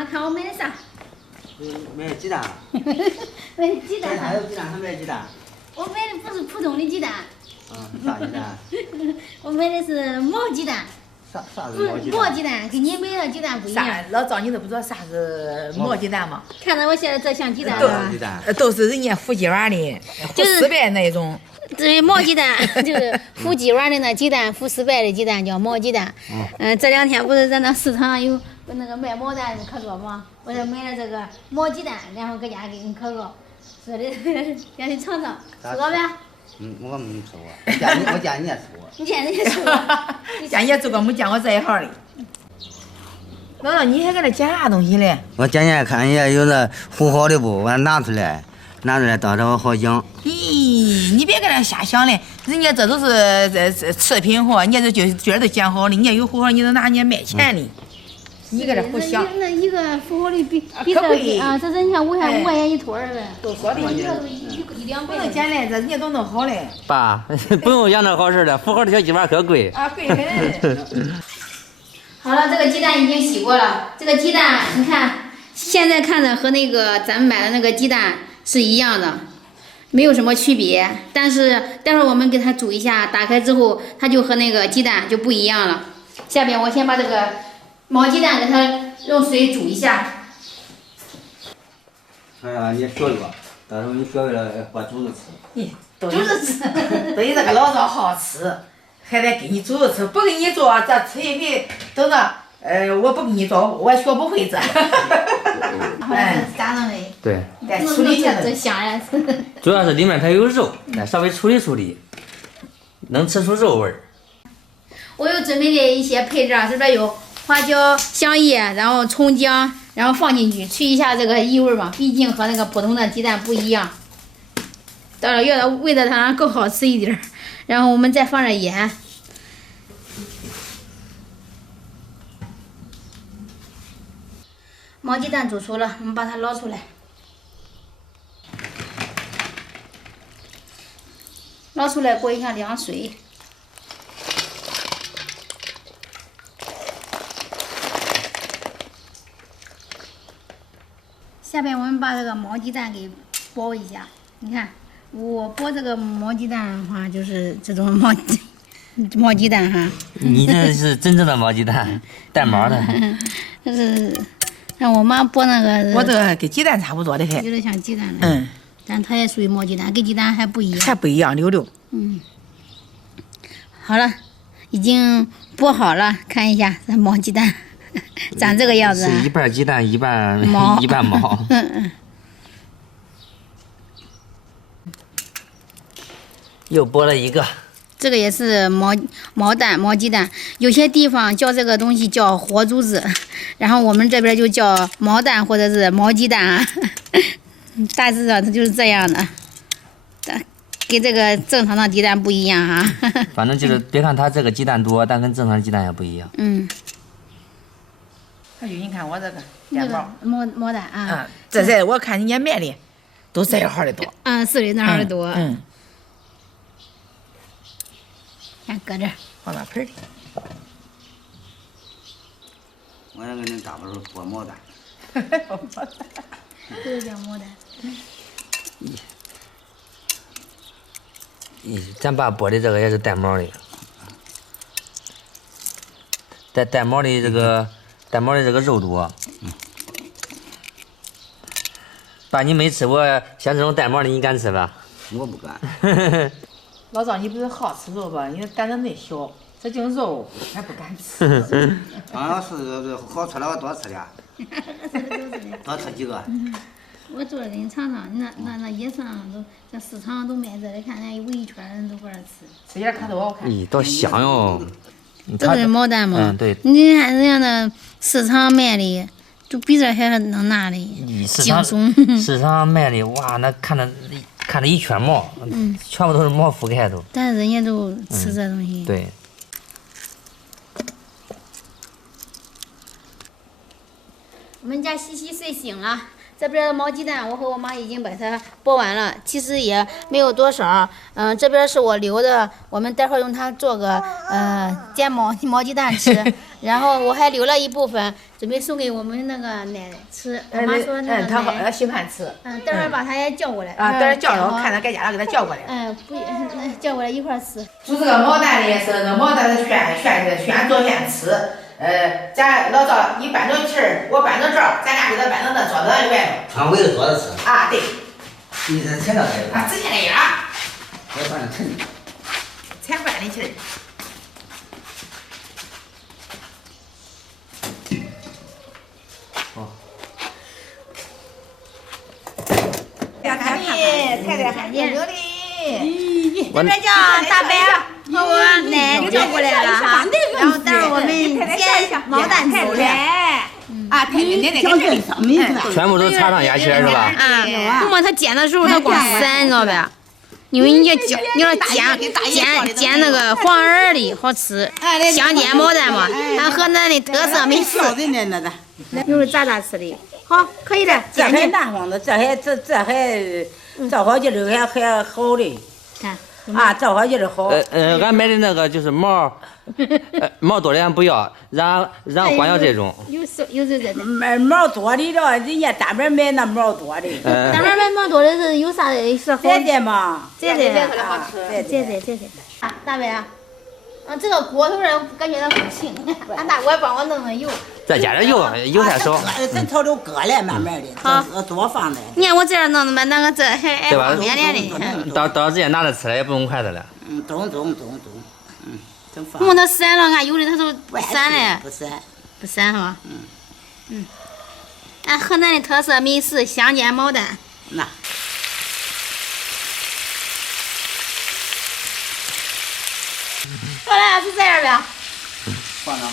妈看我买的啥？买鸡蛋。买鸡蛋。还有鸡蛋，还买鸡蛋。我买的不是普通的鸡蛋。啥鸡蛋？我买的是毛鸡蛋。啥是毛鸡蛋？毛鸡蛋跟你买的鸡蛋不一样。老赵，你都不知道啥是毛鸡蛋吗？看着我现在这像鸡蛋鸡蛋。都是人家福鸡娃的，糊失败那种。这毛鸡蛋就是糊鸡娃的那鸡蛋，糊失败的鸡蛋叫毛鸡蛋。这2天不是在那市场上有那个卖毛蛋的可多吗？我就买了这个毛鸡蛋，然后搁家给你可个，说的让你尝尝，吃过没？我没吃过，我见你也吃过。你见人家吃过？见也吃过，没见过这一行的。老赵，你还搁那捡啥东西嘞？我捡捡看人家有那糊好的不，我拿出来，到时候好养。咦，你别搁那瞎想嘞，人家这都是次品货，人家这卷儿都剪好的，人家有糊好，你都拿人家卖钱的。你搁这胡想。那一个糊好的比这这人家5块钱一坨儿呗。都说的。一个都1-2不能捡来，这人家都弄好嘞。爸，不用养这好事了，糊好的小鸡娃可贵。贵很。好了，这个鸡蛋已经洗过了。这个鸡蛋，你看，现在看着和那个咱们买的那个鸡蛋是一样的，没有什么区别。但是待会儿我们给它煮一下，打开之后，它就和那个鸡蛋就不一样了。下边我先把这个毛鸡蛋给它用水煮一下。哎呀，你学一个，到时候你学会了把煮着吃。煮着吃，对这个老赵好吃。还得给你煮着吃，不给你做，这吃一回，等着，我不给你做，我学不会这。炸上没？对。得处理这真香呀！主要是里面它有肉，再稍微处理处理，能吃出肉味儿。我有准备的一些配料，这边有花椒、香叶，然后葱姜，然后放进去，去一下这个异味嘛，毕竟和那个普通的鸡蛋不一样。到了要味道它更好吃一点。然后我们再放点盐，毛鸡蛋煮熟了，我们把它捞出来，捞出来过一下凉水，下边我们把这个毛鸡蛋给剥一下，你看。我剥这个毛鸡蛋的话，就是这种毛鸡蛋哈。你这是真正的毛鸡蛋，带毛的。就是像我妈剥那个。我这个跟鸡蛋差不多的还。有点像鸡蛋的。但它也属于毛鸡蛋，跟鸡蛋还不一样。还不一样，溜溜。好了，已经剥好了，看一下这毛鸡蛋，长这个样子。是一半鸡蛋，一半毛。又剥了一个，这个也是毛鸡蛋，有些地方叫这个东西叫活珠子，然后我们这边就叫毛蛋或者是毛鸡蛋啊，大致上它就是这样的，跟这个正常的鸡蛋不一样啊。反正就是别看它这个鸡蛋多，但跟正常的鸡蛋也不一样。小雨，你看我这个蛋包，毛蛋啊，这在我看人家卖的都这号的多。是的，那号的多。搁这儿，放那盆里。我也跟恁大伯说剥毛蛋。都是叫毛蛋。咱爸剥的这个也是带毛的，带毛的这个肉多。爸，你没吃过像这种带毛的，你敢吃吧？我不敢。老赵，你不是好吃肉吧？你胆子那小，这净肉还不敢吃。要是好吃了，我多吃点，多吃几个。我做的给你尝尝，那野生都在市场上都卖这，你看人家围一圈人都搁这吃。吃点可多，我看。咦，多香哟！这是毛蛋吗？对。你看人家那市场卖的，都比这还能拿的轻松。市场卖的哇，那看着一圈毛，全部都是毛覆盖都。但是人家都吃这东西。对。我们家西西睡醒了，这边的毛鸡蛋，我和我妈已经把它剥完了，其实也没有多少。这边是我留的，我们待会儿用它做个煎毛鸡蛋吃。然后我还留了一部分，准备送给我们那个奶奶吃。我妈说那个他好，奶，他喜欢吃。待会儿把她也叫过来。啊，等会儿叫着，看他搁家了，给他叫过来。不，叫过来一块儿吃。煮这个毛蛋呢，是那毛蛋是选昨天吃。咱老早你搬着气儿，我搬着灶，咱俩给他搬到那桌子外头。全围着桌子吃。啊，对。你这前两天。啊，之前那样。我反正沉。才拌的气儿。好。看你，太太还溜溜的。这边叫大白和我奶叫过来了哈，然后待会儿我们煎毛蛋吃来。啊，太奶奶跟这里上面全部都插上牙签是吧？那么它煎的时候它光散，你知道呗？因为你要煎那个黄耳的好吃，香煎毛蛋嘛，俺河南的特色美食。又是咋吃的？好，可以的。这还难忘的，这还照好劲儿还好的。看。啊，照好劲儿好。俺买的那个就是毛多的俺不要，让光要这种。有这。毛多的了，人家单门买那毛多的。单门买毛多的是有啥的？是好。对嘛。对。啊，大白啊。这个锅头儿感觉它不轻，俺大锅帮我弄弄油。再加点油太少。咱头都搁来慢慢的，多放着。你看我这样弄的嘛，那个这还方便点的。到直接拿着吃了，也不用筷子了。中。真放。它散了，俺有的它都不散嘞。不散是吧？俺河南的特色美食香煎毛蛋。那。好了，是这样呗。放上，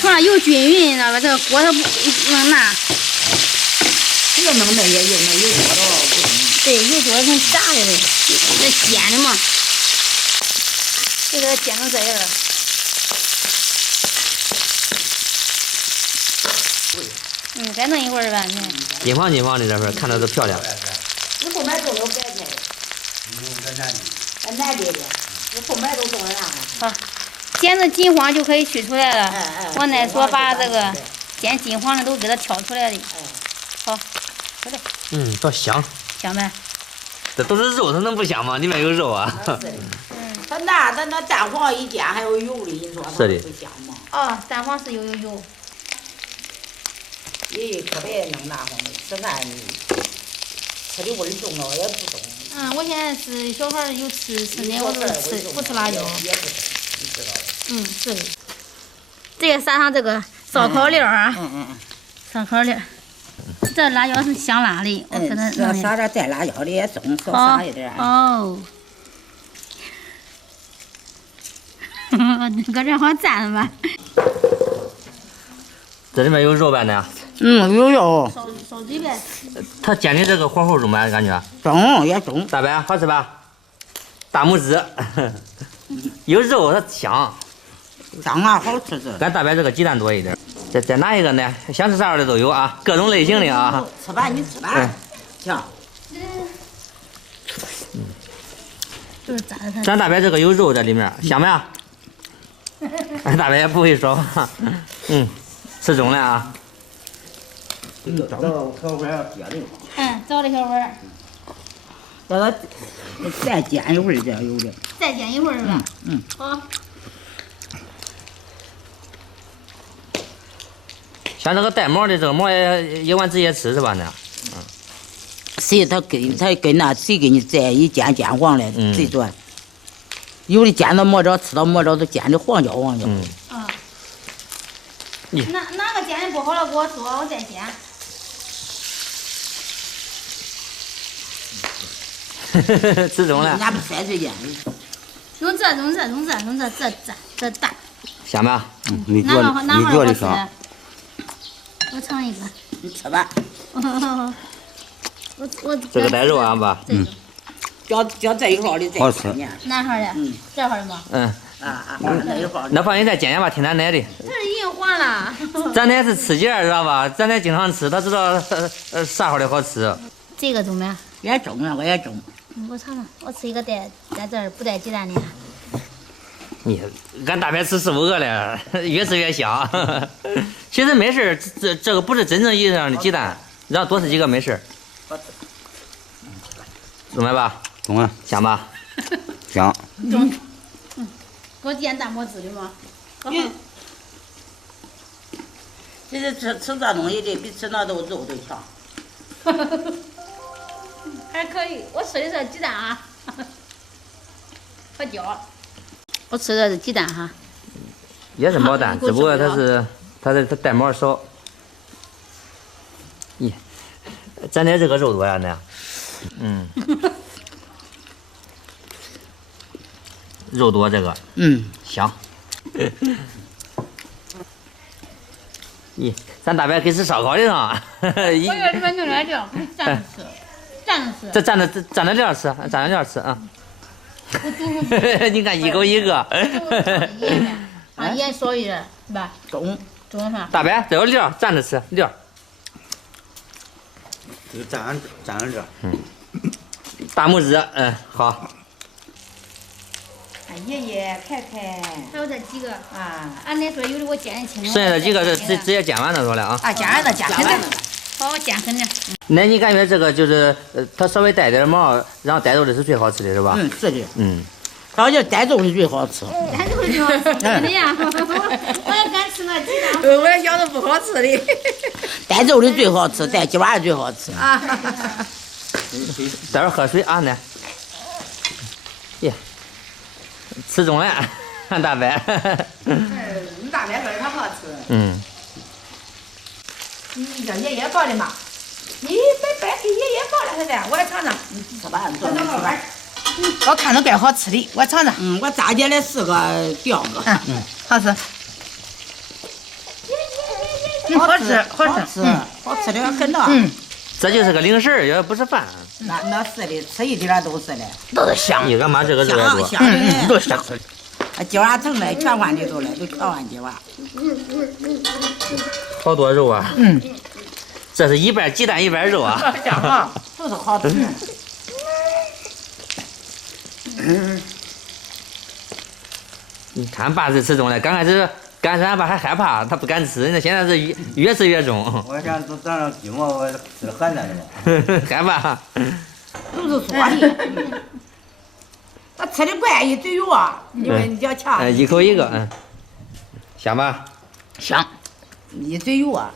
放上油均匀，知道吧？这个锅它不能拿。这个弄那些油多了不行。对，油多了成炸的了，这煎的嘛。就给它煎成这样。再弄一会儿吧，你看。金黄的这份看着都漂亮。你后面种有白菜的。南地的，你后面都种了啥？好，煎的金黄就可以取出来了。我奶说把这个煎金黄的都给它挑出来的。好，回来。多香。香呗。这都是肉，它能不香吗？里面有肉啊。它那蛋黄一煎还有油的，你说它不香吗？哦，蛋黄是有。特别能那黄的，吃饭吃的味儿重了也不懂。我现在是小孩有吃奶，我都是不吃辣椒。也不懂，你知道的。是的。这个撒上这个烧烤料啊。烧烤料。这辣椒是香辣的，我给它弄的。撒点带辣椒的也中，少撒一点。哦。搁这好蘸吧。这里面有肉拌的。有肉。烧嘴呗。它煎的这个火候中吗？感觉。中也中。大白好吃吧？大拇指。有肉它香。香啊，好吃这。俺大白这个鸡蛋多一点。再拿一个呢？想吃啥样的都有啊，各种类型的啊。吃吧，你吃吧。行。就是炸的它。咱大白这个有肉在里面，香没啊？俺大白也不会说话。吃中了啊。找到小味儿别的。找的小味儿。叫它再煎一会儿，这有的。再煎一会儿是吧？好。像这个带毛的，这个毛也管直接吃是吧？那。谁他跟那谁给你再一煎黄了，谁说？有的煎到磨着，吃到磨着都煎的黄焦。哪个煎的不好了，给我说，我再煎。吃中了。人家不塞这烟。用这大。香吧？你做的香。我尝一个。你吃吧。我这个带肉啊吧？叫这一号的再吃。好吃。哪号的？这号的吗？那一会儿那放心再煎煎吧，挺咱奶的。它是硬化了。咱奶是吃姐，知道吧？咱奶经常吃，他知道啥号的好吃。这个怎么样？也中啊，我也中。我尝尝，我吃一个带这儿不带鸡蛋的。你俺大白吃15个了，越吃越香。其实没事儿，这个不是真正意义上的鸡蛋，让多吃几个没事儿。怎么样吧？中啊，香吧？香。给我煎大馍子的吗？其实吃这东西的比吃那都肉都强。还可以，我吃的是鸡蛋啊，和椒。我吃的是鸡蛋哈。也是毛蛋，只不过它带毛少。咦，咱奶这个肉多呀，奶。嗯。肉多这个。香。咦，咱大白可以吃烧烤的呢。我要这边弄点料，可以蘸着吃，蘸着吃。这蘸着料吃，蘸着料吃啊。你看一口一个。啊，盐少一点，是吧？中上。大白，这有料，蘸着吃料。这个蘸着料。大拇指，好。爷爷看看。还有这几个啊，俺奶说有的我煎的清。剩下的几个直接煎完了说了啊。啊，煎完了，煎完了。好，我煎狠点。那你感觉这个就是它稍微带点毛，然后带肉的是最好吃的是吧？是的。然后就带肉的最好吃。带肉的最好吃，真的呀！我也敢吃那鸡蛋。我也想着不好吃的。带肉的最好吃，带鸡娃的最好吃。啊。待会儿喝水啊，奶。耶，吃中了，俺大白。你大白说的它好吃。你叫爷爷包的嘛？你白给爷爷包了现在，我来尝尝。吃吧，尝尝好玩。我看着该好吃的，我尝尝。我炸起来4个掉个。好吃。好吃，好吃，好吃的很呢。这就是个零食，要不是饭。那是的，吃一点都是的。都是香。你干嘛这个肉也多？香的。都香。鸡娃成了，全碗里头了，都全碗鸡娃。好多肉啊！这是一半鸡蛋一半肉啊！香啊！都是好吃。你看爸是吃中了，刚开始俺爸还害怕，他不敢吃，那现在是越吃越重。我想都长上鸡毛，我吃寒碜的。害怕。都是说的。他吃的怪一嘴油啊，因为你叫强。一口一个，香吧？香，一嘴油啊。